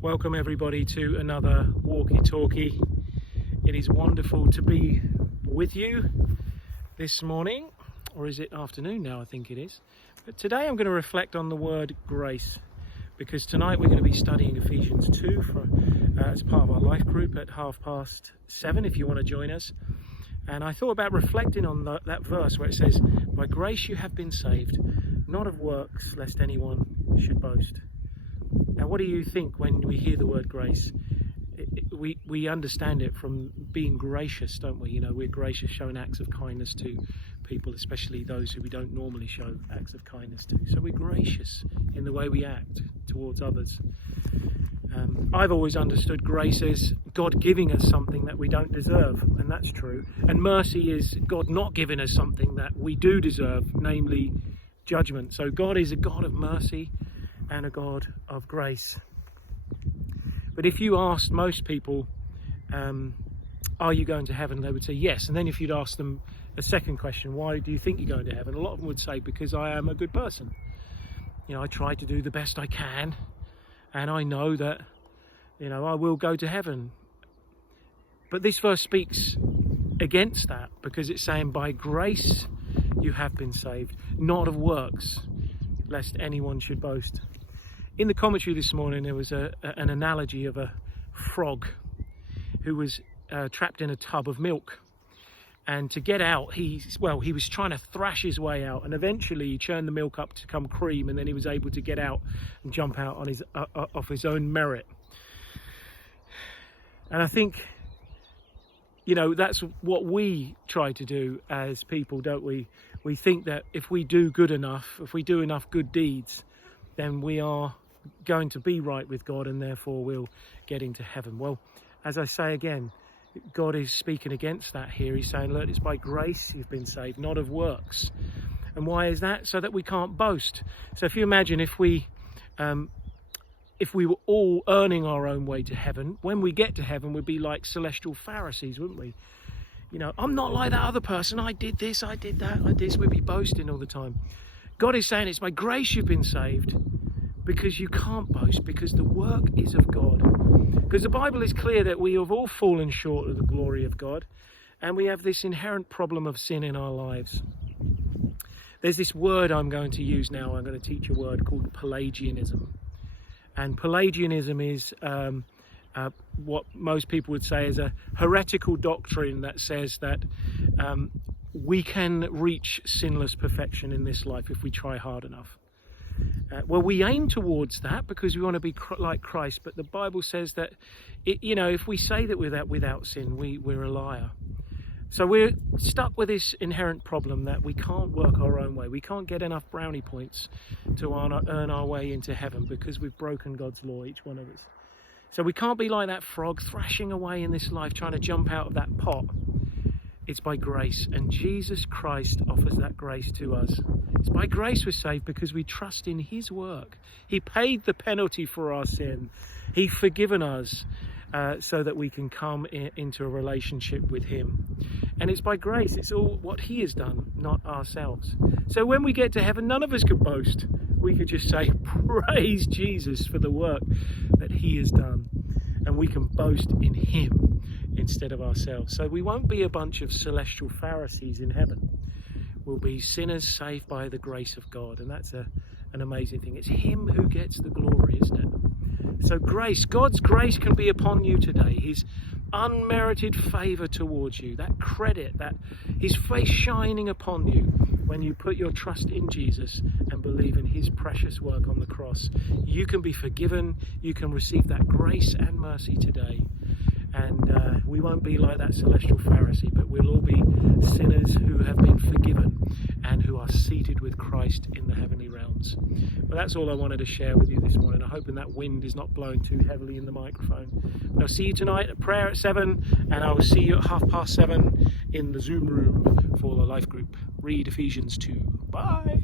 Welcome everybody to another walkie-talkie. It is wonderful to be with you this morning, or is it afternoon now? I think it is. But today I'm going to reflect on the word grace, because tonight we're going to be studying Ephesians 2 as part of our life group at 7:30 if you want to join us. And I thought about reflecting on that verse where it says, "By grace you have been saved, not of works, lest anyone should boast." Now, what do you think when we hear the word grace? We understand it from being gracious, don't we? You know, we're gracious, showing acts of kindness to people, especially those who we don't normally show acts of kindness to. So we're gracious in the way we act towards others. I've always understood grace as God giving us something that we don't deserve, and that's true. And mercy is God not giving us something that we do deserve, namely judgment. So God is a God of mercy and a God of grace. But if you asked most people, are you going to heaven? They would say yes. And then if you'd ask them a second question, why do you think you're going to heaven? A lot of them would say, because I am a good person. You know, I try to do the best I can, and I know that, you know, I will go to heaven. But this verse speaks against that, because it's saying, by grace you have been saved, not of works, lest anyone should boast. In the commentary this morning, there was an analogy of a frog who was trapped in a tub of milk. And to get out, he was trying to thrash his way out, and eventually he churned the milk up to become cream, and then he was able to get out and jump out on off his own merit. And I think, you know, that's what we try to do as people, don't we? We think that if we do good enough, if we do enough good deeds, then we are going to be right with God, and therefore we'll get into heaven. Well, as I say again, God is speaking against that here. He's saying, look, it's by grace you've been saved, not of works. And why is that? So that we can't boast. So if you imagine if we were all earning our own way to heaven, when we get to heaven, we'd be like celestial Pharisees, wouldn't we? You know, I'm not like that other person. I did this, I did that, I did this. We'd be boasting all the time. God is saying it's by grace you've been saved, because you can't boast, because the work is of God. Because the Bible is clear that we have all fallen short of the glory of God, and we have this inherent problem of sin in our lives. There's this word I'm going to use now. I'm going to teach a word called Pelagianism. And Pelagianism is what most people would say is a heretical doctrine that says that we can reach sinless perfection in this life if we try hard enough. Well, we aim towards that because we want to be like Christ, but the Bible says that, if we say that we're without sin, we're a liar. So we're stuck with this inherent problem that we can't work our own way. We can't get enough brownie points to earn our way into heaven, because we've broken God's law, each one of us. So we can't be like that frog thrashing away in this life, trying to jump out of that pot. It's by grace, and Jesus Christ offers that grace to us. It's by grace we're saved because we trust in his work. He paid the penalty for our sin. He's forgiven us so that we can come into a relationship with him. And it's by grace. It's all what he has done, not ourselves. So when we get to heaven, none of us can boast. We could just say, praise Jesus for the work that he has done. And we can boast in him instead of ourselves. So we won't be a bunch of celestial Pharisees in heaven. We'll be sinners saved by the grace of God. And that's an amazing thing. It's him who gets the glory, isn't it? So grace, God's grace can be upon you today. His unmerited favour towards you, that credit, that his face shining upon you when you put your trust in Jesus and believe in his precious work on the cross. You can be forgiven. You can receive that grace and mercy today. And we won't be like that celestial Pharisee, but we'll all be sinners who have been forgiven and who are seated with Christ in the heavenly realms. Well, that's all I wanted to share with you this morning. I'm hoping that wind is not blowing too heavily in the microphone. But I'll see you tonight at prayer at 7, and I will see you at 7:30 in the Zoom room for the life group. Read Ephesians 2. Bye.